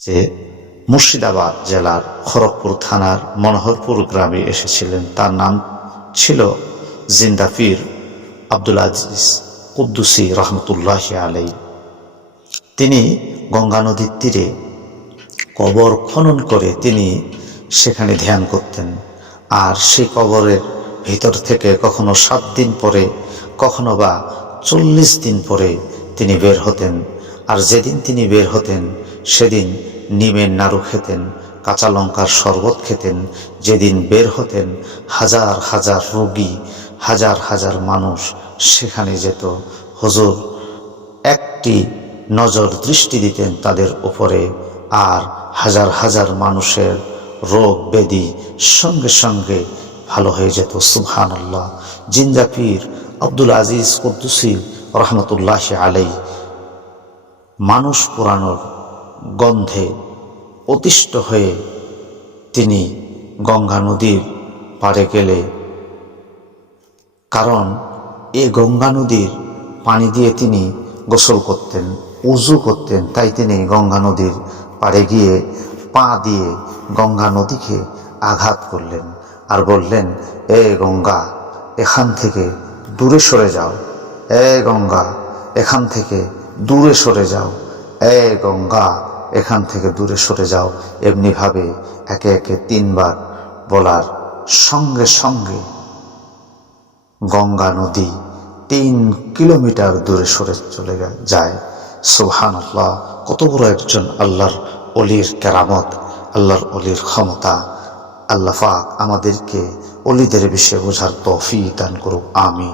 যে মুর্শিদাবাদ জেলার খড়গপুর থানার মনোহরপুর গ্রামে এসেছিলেন। তার নাম ছিল জিন্দা পীর আব্দুল আজিজ কুদ্দুসি রহমতুল্লাহি আলাই। তিনি গঙ্গা নদীর তীরে কবর খনন করে তিনি সেখানে ধ্যান করতেন। আর সেই কবরের ভিতর থেকে কখনো 7 দিন পরে, কখনো বা 40 দিন পরে তিনি বের হতেন। আর যেদিন তিনি বের হতেন সেদিন নিমের নাড়ু খেতেন, কাঁচা লঙ্কার শরবত খেতেন। যেদিন বের হতেন হাজার হাজার রোগী, হাজার হাজার মানুষ সেখানে যেত। হুজুর একটি নজর দৃষ্টি দিতেন তাদের উপরে, আর হাজার হাজার মানুষের রোগ ব্যাধি সঙ্গে সঙ্গে ভালো হয়ে যেত। সুবহানাল্লাহ। জিন্দা পীর আব্দুল আজিজ কুদ্দুসি রহমতুল্লাহি আলাই মানুষ পোড়ানোর গন্ধে অতিষ্ঠ হয়ে তিনি গঙ্গা নদীর পাড়ে গেলে, কারণ এই গঙ্গা নদীর পানি দিয়ে তিনি গোসল করতেন, উজু করতেন, তাই তিনি গঙ্গা নদীর পাড়ে গিয়ে পা দিয়ে গঙ্গা নদীকে আঘাত করলেন আর বললেন, এ গঙ্গা এখান থেকে দূরে সরে যাও, এ গঙ্গা এখান থেকে দূরে সরে যাও, এ গঙ্গা এখান থেকে দূরে সরে যাও। এমনিভাবে একে একে 3 বার বলার সঙ্গে সঙ্গে গঙ্গা নদী 3 কিলোমিটার দূরে সরে চলে যায়। সুবহানাল্লাহ। কত বড় একজন আল্লাহর ওলির কেরামত, আল্লাহর ওলির ক্ষমতা। আল্লাহ পাক আমাদেরকে ওলিদের বিষয়ে বোঝার তৌফিক দান করুক। আমিন।